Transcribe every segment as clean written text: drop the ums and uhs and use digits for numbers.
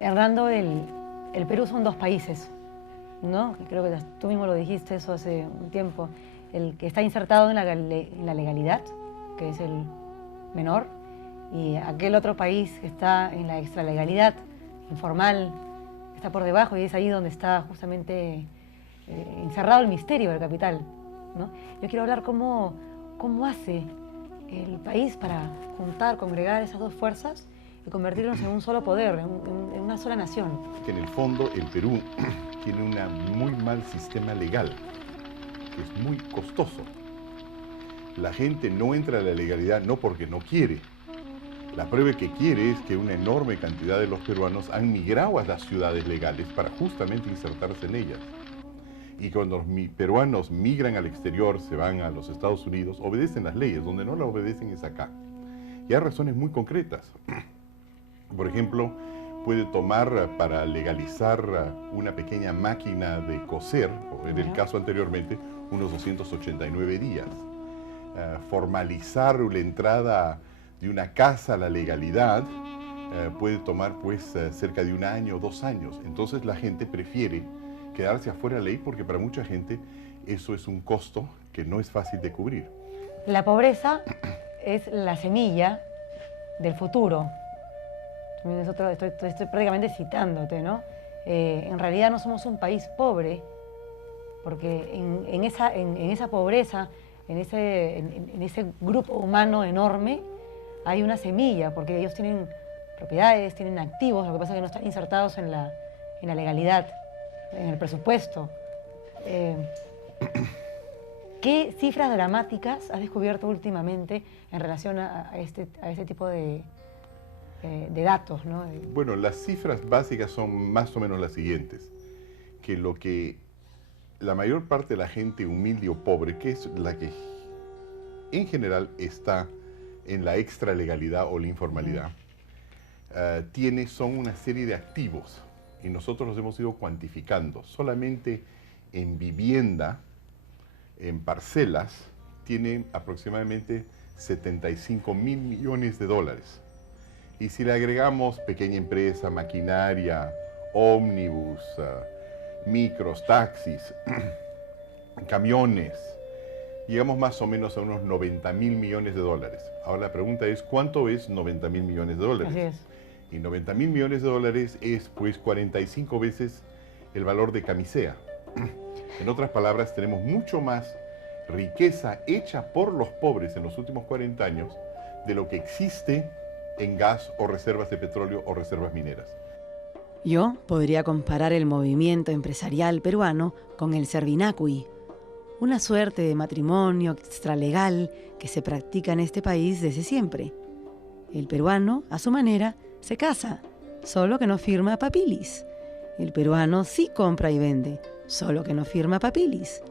Hernando, el Perú son dos países, ¿no? Creo que tú mismo lo dijiste eso hace un tiempo. El que está insertado en la legalidad, que es el menor, y aquel otro país que está en la extralegalidad, informal, que está por debajo, y es ahí donde está justamente encerrado el misterio del capital, ¿no? Yo quiero hablar cómo hace el país para juntar, congregar esas dos fuerzas y convertirnos en un solo poder, en una sola nación. Que en el fondo el Perú tiene un muy mal sistema legal, que es muy costoso. La gente no entra a la legalidad no porque no quiere. La prueba que quiere es que una enorme cantidad de los peruanos han migrado a las ciudades legales para justamente insertarse en ellas. Y cuando los peruanos migran al exterior, se van a los Estados Unidos, obedecen las leyes. Donde no las obedecen es acá. Y hay razones muy concretas. Por ejemplo, puede tomar para legalizar una pequeña máquina de coser, o en el caso anteriormente, unos 289 días. Formalizar la entrada de una casa a la legalidad puede tomar pues cerca de 1 año o 2 años. Entonces la gente prefiere quedarse afuera de la ley porque para mucha gente eso es un costo que no es fácil de cubrir. La pobreza es la semilla del futuro. Estoy prácticamente citándote, ¿no? En realidad no somos un país pobre, porque en esa pobreza, en ese grupo humano enorme, hay una semilla, porque ellos tienen propiedades, tienen activos, lo que pasa es que no están insertados en la legalidad, en el presupuesto. ¿Qué cifras dramáticas has descubierto últimamente en relación a este tipo de datos, ¿no? Bueno, las cifras básicas son más o menos las siguientes, que la mayor parte de la gente humilde o pobre, que es la que en general está en la extralegalidad o la informalidad, son una serie de activos, y nosotros los hemos ido cuantificando. Solamente en vivienda, en parcelas, tienen aproximadamente 75.000 millones de dólares. Y si le agregamos pequeña empresa, maquinaria, ómnibus, micros, taxis, camiones, llegamos más o menos a unos 90.000 millones de dólares. Ahora la pregunta es, ¿cuánto es 90.000 millones de dólares? Así es. Y 90.000 millones de dólares es pues 45 veces el valor de Camisea. En otras palabras, tenemos mucho más riqueza hecha por los pobres en los últimos 40 años de lo que existe en gas o reservas de petróleo o reservas mineras. Yo podría comparar el movimiento empresarial peruano con el Servinacui, una suerte de matrimonio extralegal que se practica en este país desde siempre. El peruano, a su manera, se casa, solo que no firma papilis. El peruano sí compra y vende, solo que no firma papilis.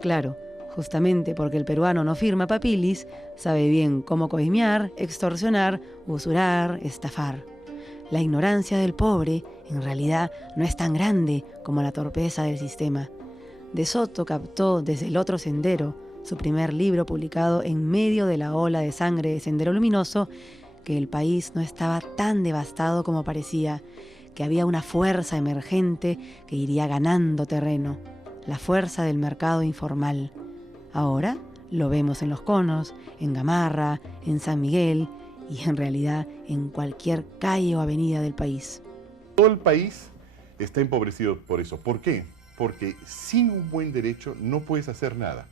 Claro, justamente porque el peruano no firma papilis, sabe bien cómo coimear, extorsionar, usurar, estafar. La ignorancia del pobre, en realidad, no es tan grande como la torpeza del sistema. De Soto captó desde el otro sendero, su primer libro publicado en medio de la ola de sangre de Sendero Luminoso, que el país no estaba tan devastado como parecía, que había una fuerza emergente que iría ganando terreno, la fuerza del mercado informal. Ahora lo vemos en Los Conos, en Gamarra, en San Miguel y en realidad en cualquier calle o avenida del país. Todo el país está empobrecido por eso. ¿Por qué? Porque sin un buen derecho no puedes hacer nada.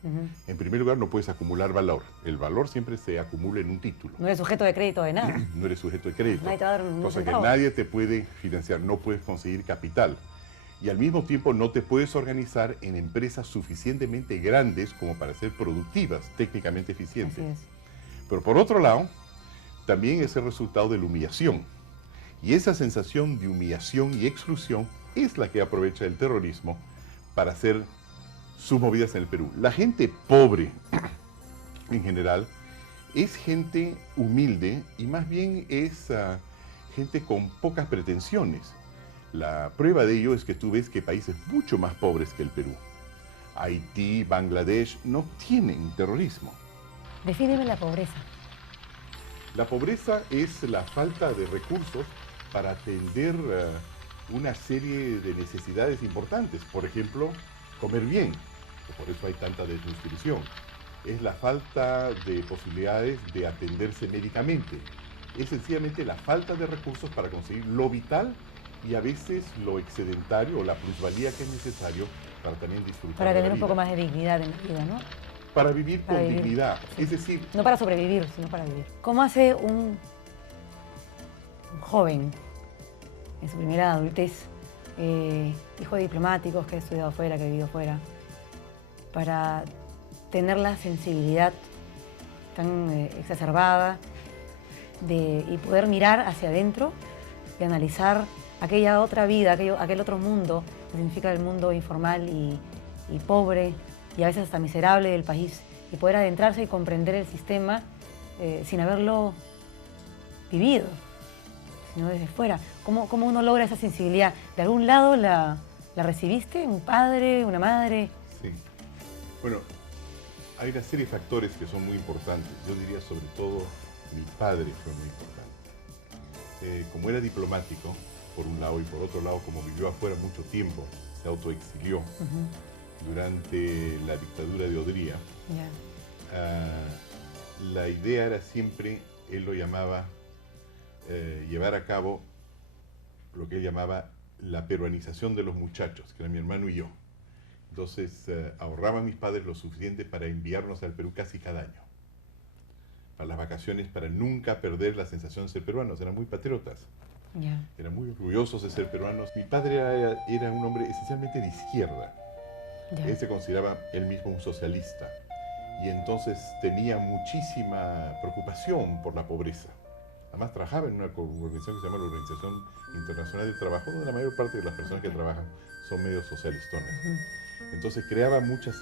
En primer lugar, no puedes acumular valor. El valor siempre se acumula en un título. No eres sujeto de crédito de nada. No eres sujeto de crédito. Nadie te va a dar un cosa centavo. que nadie te puede financiar, no puedes conseguir capital. Y al mismo tiempo no te puedes organizar en empresas suficientemente grandes como para ser productivas, técnicamente eficientes. Así es. Pero por otro lado, también es el resultado de la humillación. Y esa sensación de humillación y exclusión es la que aprovecha el terrorismo para hacer sus movidas en el Perú. La gente pobre, en general, es gente humilde y más bien es gente con pocas pretensiones. La prueba de ello es que tú ves que países mucho más pobres que el Perú Haití, Bangladesh, no tienen terrorismo. Defíneme la pobreza. La pobreza es la falta de recursos para atender una serie de necesidades importantes. Por ejemplo, comer bien, por eso hay tanta desnutrición. Es la falta de posibilidades de atenderse médicamente. Es sencillamente la falta de recursos para conseguir lo vital y a veces lo excedentario o la plusvalía que es necesario para también disfrutar Para de la tener un vida. poco más de dignidad en la vida, ¿no? Para vivir Para con vivir, dignidad. sí. Es decir, No para sobrevivir, sino para vivir. ¿Cómo hace un joven en su primera adultez, hijo de diplomáticos que ha estudiado afuera, que ha vivido afuera, para tener la sensibilidad tan exacerbada y poder mirar hacia adentro y analizar aquella otra vida, aquel otro mundo, que significa el mundo informal y pobre y a veces hasta miserable del país, y poder adentrarse y comprender el sistema sin haberlo vivido, sino desde fuera? ¿Cómo uno logra esa sensibilidad? ¿De algún lado la recibiste? ¿Un padre, una madre? sí. Bueno, hay una serie de factores que son muy importantes. Yo diría sobre todo mi padre fue muy importante. Como era diplomático, por un lado, y por otro lado, como vivió afuera mucho tiempo, se autoexilió durante la dictadura de Odría. La idea era siempre, él lo llamaba, llevar a cabo lo que él llamaba la peruanización de los muchachos, que era mi hermano y yo. Entonces ahorraban mis padres lo suficiente para enviarnos al Perú casi cada año, para las vacaciones, para nunca perder la sensación de ser peruanos. Eran muy patriotas, eran muy orgullosos de ser peruanos. Mi padre era un hombre esencialmente de izquierda. Él se consideraba él mismo un socialista y entonces tenía muchísima preocupación por la pobreza. Además trabajaba en una organización que se llama la Organización Internacional del Trabajo, donde la mayor parte de las personas que trabajan son medio socialistones. Entonces creaba mucha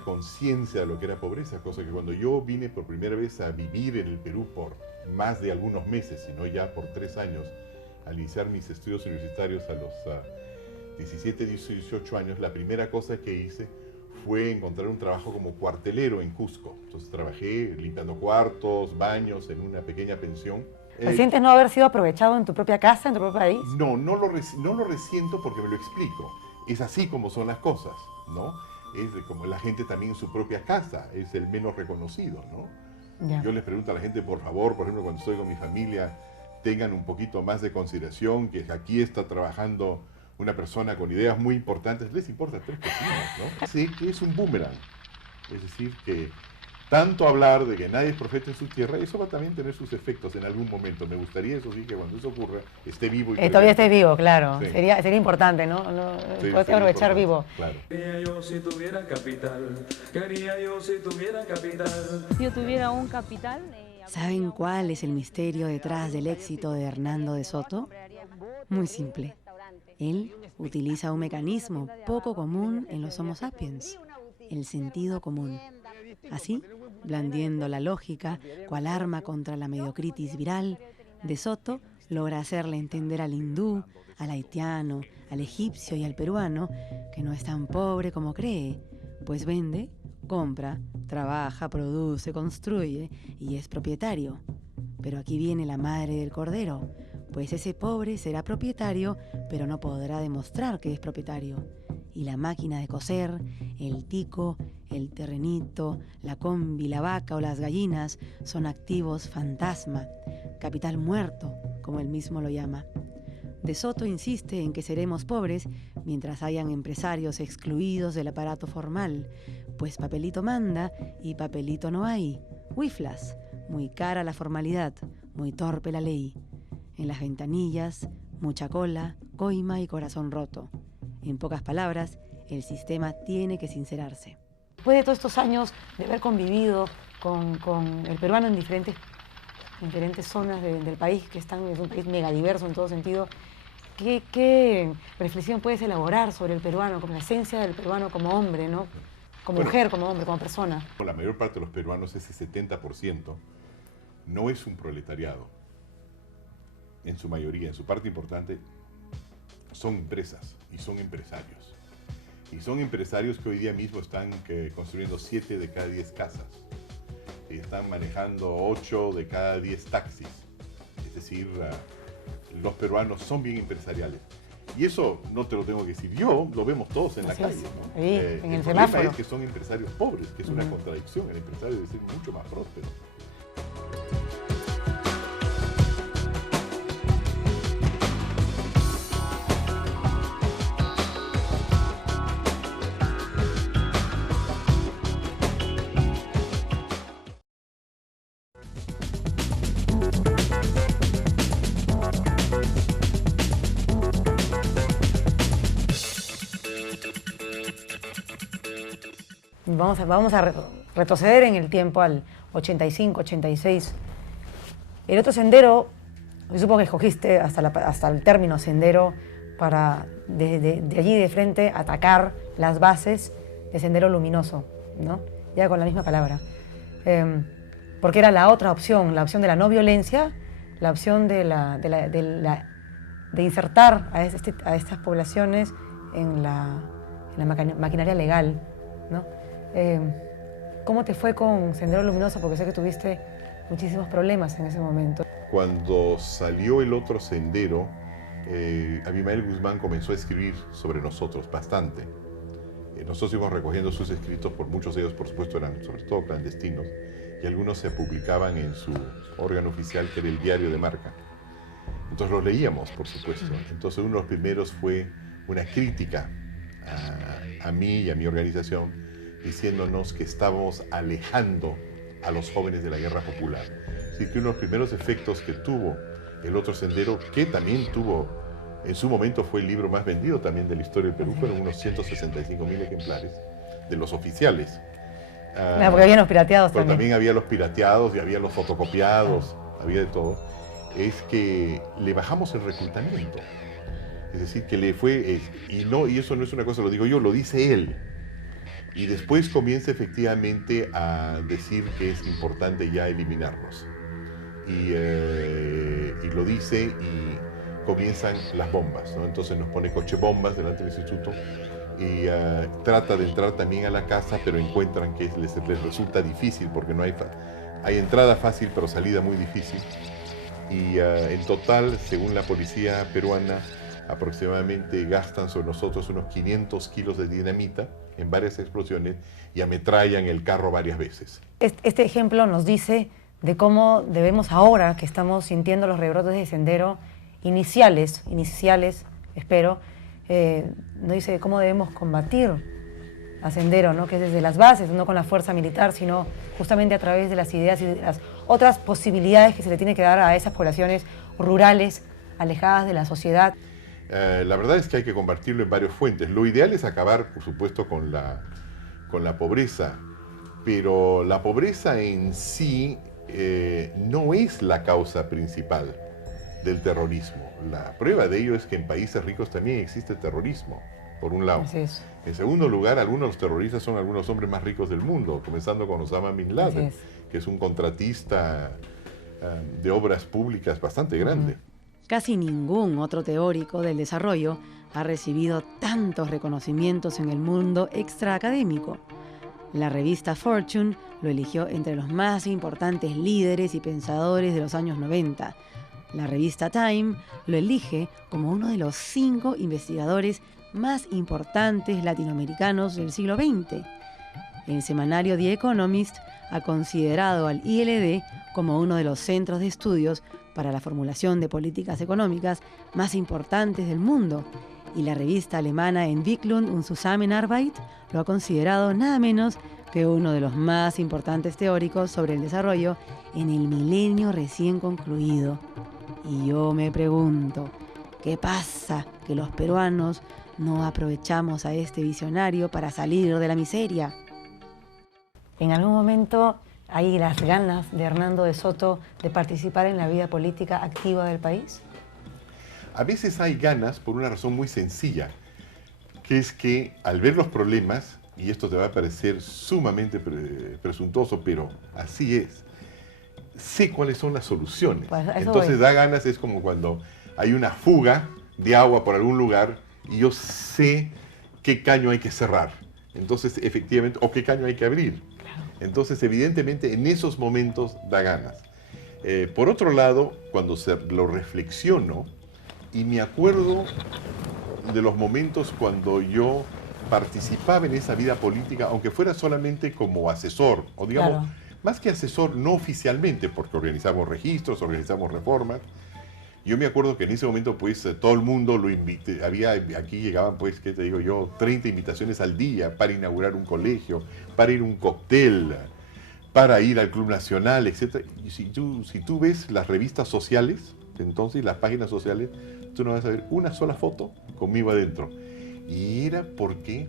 conciencia de lo que era pobreza, cosa que cuando yo vine por primera vez a vivir en el Perú por más de algunos meses, sino ya por 3 años, al iniciar mis estudios universitarios a los 17, 18 años, la primera cosa que hice fue encontrar un trabajo como cuartelero en Cusco. Entonces trabajé limpiando cuartos, baños en una pequeña pensión. ¿Sientes no haber sido aprovechado en tu propia casa, en tu propio país? No lo resiento porque me lo explico. Es así como son las cosas, ¿no? Es como la gente también en su propia casa, es el menos reconocido, ¿no? Yo les pregunto a la gente, por favor, por ejemplo, cuando estoy con mi familia, tengan un poquito más de consideración, que aquí está trabajando una persona con ideas muy importantes, les importa 3 cocinas, ¿no? Sí, que es un boomerang. Es decir, que tanto hablar de que nadie es profeta en su tierra, eso va también a tener sus efectos en algún momento. Me gustaría, eso sí, que cuando eso ocurra, esté vivo. Y todavía estés vivo, claro. Sí. Sería importante, ¿no? Sí, puedes aprovechar vivo. Claro. ¿Qué haría yo si tuviera capital? ¿Qué haría yo si tuviera capital? Si yo tuviera un capital... ¿Saben cuál es el misterio detrás del éxito de Hernando de Soto? Muy simple. Él utiliza un mecanismo poco común en los Homo sapiens, el sentido común. Así, blandiendo la lógica, cual arma contra la mediocritis viral, De Soto logra hacerle entender al hindú, al haitiano, al egipcio y al peruano que no es tan pobre como cree, pues vende, compra, trabaja, produce, construye y es propietario. Pero aquí viene la madre del cordero, pues ese pobre será propietario, pero no podrá demostrar que es propietario. Y la máquina de coser, el tico, el terrenito, la combi, la vaca o las gallinas son activos fantasma, capital muerto, como él mismo lo llama. De Soto insiste en que seremos pobres mientras hayan empresarios excluidos del aparato formal, pues papelito manda y papelito no hay. Huiflas, muy cara la formalidad, muy torpe la ley. En las ventanillas, mucha cola, coima y corazón roto. En pocas palabras, el sistema tiene que sincerarse. Después de todos estos años de haber convivido con el peruano en diferentes zonas del país, es un país megadiverso en todo sentido, ¿qué reflexión puedes elaborar sobre el peruano, como la esencia del peruano como hombre, ¿no? Como mujer, como hombre, como persona? La mayor parte de los peruanos, ese 70%, no es un proletariado. En su mayoría, en su parte importante, son empresas y son empresarios. Y son empresarios que hoy día mismo están construyendo 7 de cada 10 casas. Y están manejando 8 de cada 10 taxis. Es decir, los peruanos son bien empresariales. Y eso no te lo tengo que decir yo, lo vemos todos en la calle, ¿no? Sí, en el problema semáforo. es que son empresarios pobres, que es una contradicción. El empresario debe ser mucho más próspero. Vamos a retroceder en el tiempo al 85, 86. El otro sendero, yo supongo que escogiste hasta el término sendero para de allí de frente atacar las bases de Sendero Luminoso, ¿no? Ya con la misma palabra. Porque era la otra opción, la opción de la no violencia, la opción de insertar a estas poblaciones en la maquinaria legal, ¿no? ¿Cómo te fue con Sendero Luminoso? Porque sé que tuviste muchísimos problemas en ese momento. Cuando salió el otro sendero, Abimael Guzmán comenzó a escribir sobre nosotros bastante. Nosotros íbamos recogiendo sus escritos, por muchos de ellos, por supuesto, eran sobre todo clandestinos, y algunos se publicaban en su órgano oficial, que era el Diario de Marca. Entonces los leíamos, por supuesto. Entonces uno de los primeros fue una crítica a mí y a mi organización, diciéndonos que estábamos alejando a los jóvenes de la guerra popular. Así que uno de los primeros efectos que tuvo el otro sendero, que también tuvo, en su momento fue el libro más vendido también de la historia del Perú, fueron unos 165.000 ejemplares de los oficiales. Porque había los pirateados pero también. había los pirateados y había los fotocopiados, había de todo. Es que le bajamos el reclutamiento. Es decir, que le fue, y eso no es una cosa, lo digo yo, lo dice él. Y después comienza efectivamente a decir que es importante ya eliminarlos. Y lo dice y comienzan las bombas, ¿no? Entonces nos pone coche bombas delante del instituto y trata de entrar también a la casa, pero encuentran que les resulta difícil porque no hay entrada fácil, pero salida muy difícil. Y en total, según la policía peruana, aproximadamente gastan sobre nosotros unos 500 kilos de dinamita en varias explosiones y ametrallan el carro varias veces. Este ejemplo nos dice de cómo debemos ahora, que estamos sintiendo los rebrotes de sendero iniciales, espero, nos dice de cómo debemos combatir a Sendero, ¿no? Que es desde las bases, no con la fuerza militar, sino justamente a través de las ideas y de las otras posibilidades que se le tiene que dar a esas poblaciones rurales, alejadas de la sociedad. La verdad es que hay que combatirlo en varias fuentes. Lo ideal es acabar, por supuesto, con la pobreza, pero la pobreza en sí no es la causa principal del terrorismo. La prueba de ello es que en países ricos también existe terrorismo, por un lado. En segundo lugar, algunos de los terroristas son algunos hombres más ricos del mundo, comenzando con Osama Bin Laden, que es un contratista de obras públicas bastante grande. Casi ningún otro teórico del desarrollo ha recibido tantos reconocimientos en el mundo extraacadémico. La revista Fortune lo eligió entre los más importantes líderes y pensadores de los años 90. La revista Time lo elige como uno de los 5 investigadores más importantes latinoamericanos del siglo XX. El semanario The Economist ha considerado al ILD como uno de los centros de estudios para la formulación de políticas económicas más importantes del mundo, y la revista alemana Entwicklung und Zusammenarbeit lo ha considerado nada menos que uno de los más importantes teóricos sobre el desarrollo en el milenio recién concluido. Y yo me pregunto, ¿qué pasa que los peruanos no aprovechamos a este visionario para salir de la miseria? En algún momento hay las ganas de Hernando de Soto de participar en la vida política activa del país. A veces hay ganas por una razón muy sencilla, que es que al ver los problemas, y esto te va a parecer sumamente presuntuoso, pero así es, sé cuáles son las soluciones. Pues entonces da ganas, es como cuando hay una fuga de agua por algún lugar y yo sé qué caño hay que cerrar. Entonces, efectivamente, o qué caño hay que abrir. Entonces, evidentemente, en esos momentos da ganas. Por otro lado, cuando lo reflexiono y me acuerdo de los momentos cuando yo participaba en esa vida política, aunque fuera solamente como asesor, o digamos, más que asesor, no oficialmente, porque organizamos registros, organizamos reformas. Yo me acuerdo que en ese momento, pues, todo el mundo lo invité. Aquí llegaban, pues, ¿qué te digo yo? 30 invitaciones al día para inaugurar un colegio, para ir a un cóctel, para ir al Club Nacional, etc. Y si tú ves las revistas sociales, entonces, las páginas sociales, tú no vas a ver una sola foto conmigo adentro. Y era porque,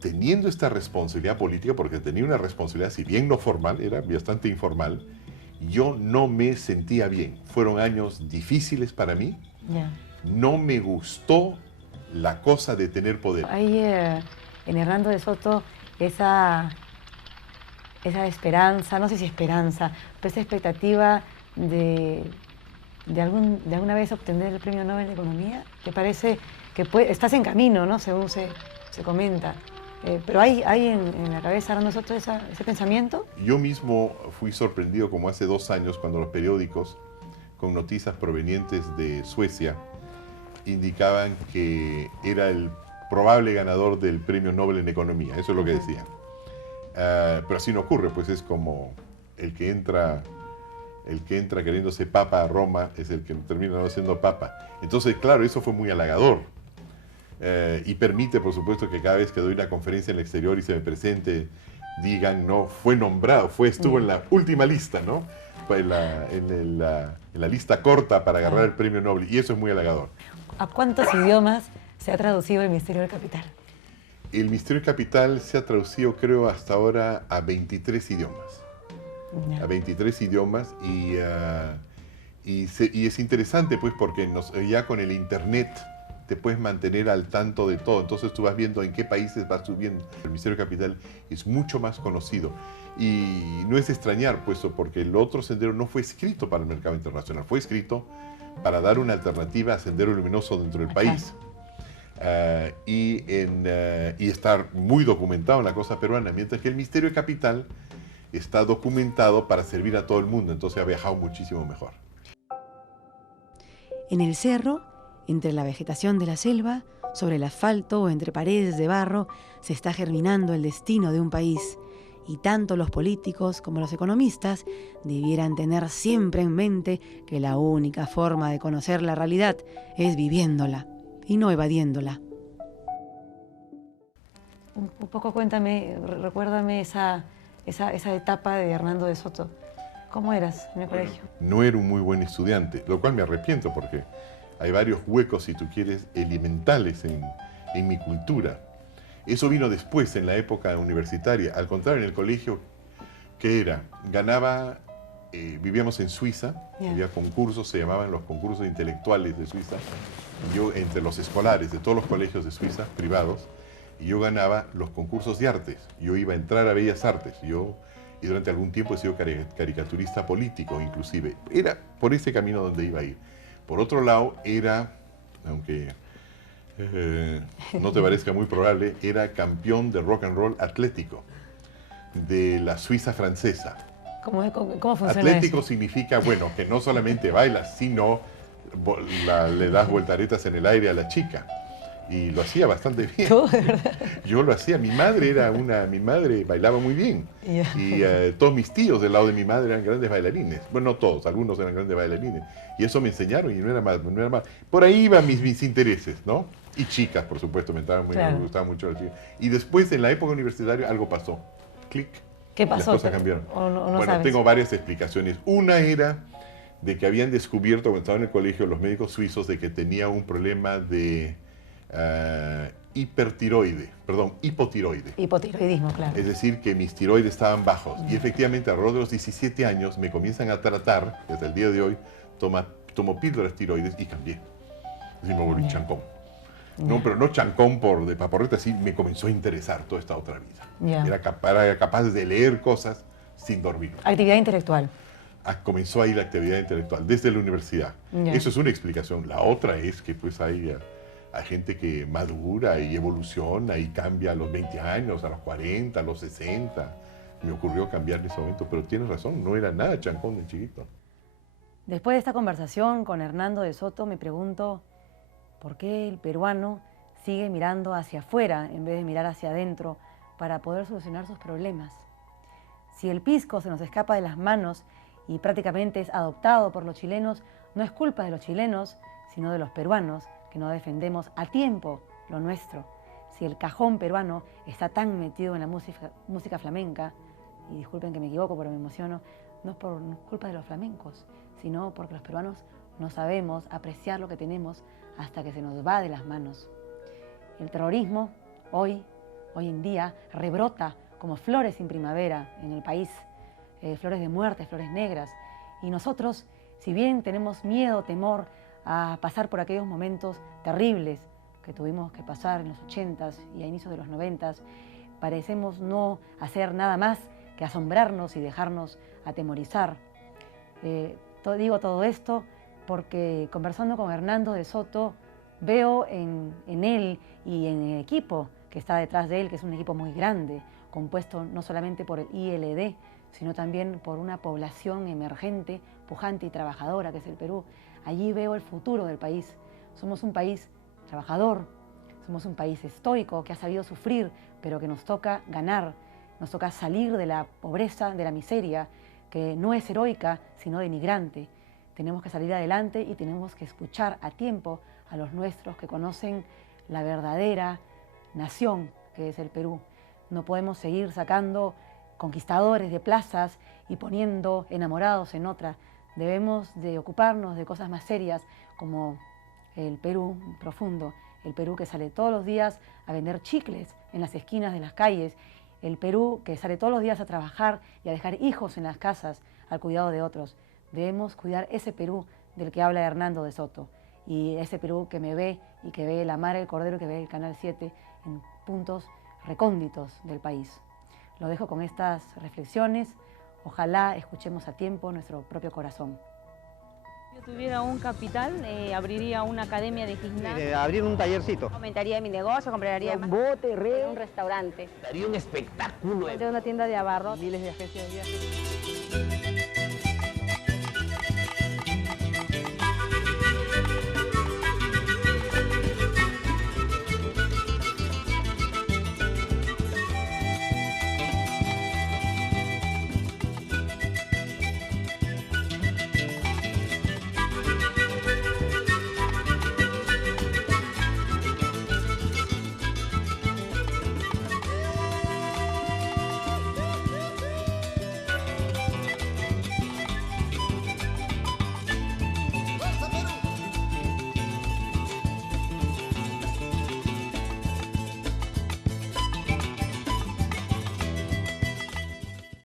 teniendo esta responsabilidad política, porque tenía una responsabilidad, si bien no formal, era bastante informal, yo no me sentía bien. Fueron años difíciles para mí. No me gustó la cosa de tener poder. Hay en Hernando de Soto esa esperanza, no sé si esperanza, pero esa expectativa de alguna vez obtener el Premio Nobel de Economía. ¿Te parece que estás en camino, ¿no? Según se comenta? Pero hay en la cabeza de nosotros ese pensamiento. Yo mismo fui sorprendido como hace 2 años cuando los periódicos con noticias provenientes de Suecia indicaban que era el probable ganador del Premio Nobel en Economía. Eso es lo que decían. Pero así no ocurre, pues es como el que entra queriéndose papa a Roma es el que termina no siendo papa. Entonces, claro, eso fue muy halagador. Y permite, por supuesto, que cada vez que doy una conferencia en el exterior y se me presente, digan, no, fue nombrado, estuvo en la última lista, ¿no? En la lista corta para agarrar el Premio Nobel, y eso es muy halagador. ¿A cuántos idiomas se ha traducido el Misterio del Capital? El Misterio del Capital se ha traducido, creo, hasta ahora a 23 idiomas. A 23 idiomas, y es interesante, pues, porque ya con el Internet te puedes mantener al tanto de todo. Entonces tú vas viendo en qué países vas subiendo. El Misterio del Capital es mucho más conocido. Y no es extrañar, puesto porque el otro sendero no fue escrito para el mercado internacional, fue escrito para dar una alternativa a Sendero Luminoso dentro del país. Y estar muy documentado en la cosa peruana, mientras que el Misterio del Capital está documentado para servir a todo el mundo, entonces ha viajado muchísimo mejor. En el cerro, entre la vegetación de la selva, sobre el asfalto o entre paredes de barro, se está germinando el destino de un país. Y tanto los políticos como los economistas debieran tener siempre en mente que la única forma de conocer la realidad es viviéndola y no evadiéndola. Un poco cuéntame, recuérdame esa etapa de Hernando de Soto. ¿Cómo eras en el colegio? No era un muy buen estudiante, lo cual me arrepiento porque hay varios huecos, si tú quieres, elementales en mi cultura. Eso vino después, en la época universitaria. Al contrario, en el colegio, ¿qué era? Vivíamos en Suiza, había concursos, se llamaban los concursos intelectuales de Suiza. Yo, entre los escolares de todos los colegios de Suiza, privados, y yo ganaba los concursos de artes. Yo iba a entrar a Bellas Artes. Y durante algún tiempo he sido caricaturista político, inclusive. Era por ese camino donde iba a ir. Por otro lado, aunque no te parezca muy probable, era campeón de rock and roll atlético de la Suiza francesa. ¿Cómo funciona Atlético eso? Significa, bueno, que no solamente bailas, sino le das voltaretas en el aire a la chica. Y lo hacía bastante bien. ¿Tú, de verdad? Yo lo hacía. Mi madre bailaba muy bien. Y todos mis tíos del lado de mi madre eran grandes bailarines. Bueno, no todos, algunos eran grandes bailarines. Y eso me enseñaron y no era mal. Por ahí iban mis intereses, ¿no? Y chicas, por supuesto, me gustaba mucho las chicas. Y después, en la época universitaria, algo pasó. Clic. ¿Qué pasó? Las cosas cambiaron. No bueno, sabes. Tengo varias explicaciones. Una era de que habían descubierto, cuando estaba en el colegio, los médicos suizos, de que tenía un problema de hipotiroide. Hipotiroidismo, claro. Es decir, que mis tiroides estaban bajos. Y efectivamente, alrededor de los 17 años me comienzan a tratar, desde el día de hoy, tomo píldoras tiroides y cambié. Así me volví chancón. No, pero no chancón de paporreta, sí me comenzó a interesar toda esta otra vida. Era capaz de leer cosas sin dormir. Actividad intelectual. Comenzó ahí la actividad intelectual desde la universidad. Eso es una explicación. La otra es que pues hay Hay gente que madura y evoluciona y cambia a los 20 años, a los 40, a los 60. Me ocurrió cambiar en ese momento, pero tienes razón, no era nada chancón de chiquito. Después de esta conversación con Hernando de Soto, me pregunto por qué el peruano sigue mirando hacia afuera en vez de mirar hacia adentro para poder solucionar sus problemas. Si el pisco se nos escapa de las manos y prácticamente es adoptado por los chilenos, no es culpa de los chilenos, sino de los peruanos, que no defendemos a tiempo lo nuestro. Si el cajón peruano está tan metido en la música flamenca, y disculpen que me equivoco, pero me emociono, no es por culpa de los flamencos, sino porque los peruanos no sabemos apreciar lo que tenemos hasta que se nos va de las manos. El terrorismo hoy en día rebrota como flores sin primavera en el país, flores de muerte, flores negras. Y nosotros, si bien tenemos miedo, temor a pasar por aquellos momentos terribles que tuvimos que pasar en los 80s y a inicios de los 90s, parecemos no hacer nada más que asombrarnos y dejarnos atemorizar. Digo todo esto porque conversando con Hernando de Soto veo en él y en el equipo que está detrás de él, que es un equipo muy grande, compuesto no solamente por el ILD, sino también por una población emergente, pujante y trabajadora, que es el Perú. Allí veo el futuro del país. Somos un país trabajador, somos un país estoico que ha sabido sufrir, pero que nos toca ganar, nos toca salir de la pobreza, de la miseria, que no es heroica, sino denigrante. Tenemos que salir adelante y tenemos que escuchar a tiempo a los nuestros que conocen la verdadera nación que es el Perú. No podemos seguir sacando conquistadores de plazas y poniendo enamorados en otra. Debemos de ocuparnos de cosas más serias como el Perú profundo, el Perú que sale todos los días a vender chicles en las esquinas de las calles, el Perú que sale todos los días a trabajar y a dejar hijos en las casas al cuidado de otros. Debemos cuidar ese Perú del que habla Hernando de Soto y ese Perú que me ve y que ve la Mar del Cordero y que ve el Canal 7 en puntos recónditos del país. Lo dejo con estas reflexiones. Ojalá escuchemos a tiempo nuestro propio corazón. Si yo tuviera un capital, abriría una academia de gimnasia. Abrir un tallercito. Aumentaría mi negocio, compraría Un bote, un restaurante. Daría un espectáculo. Pondría una tienda de abarrotes. Miles de agencias de viajes.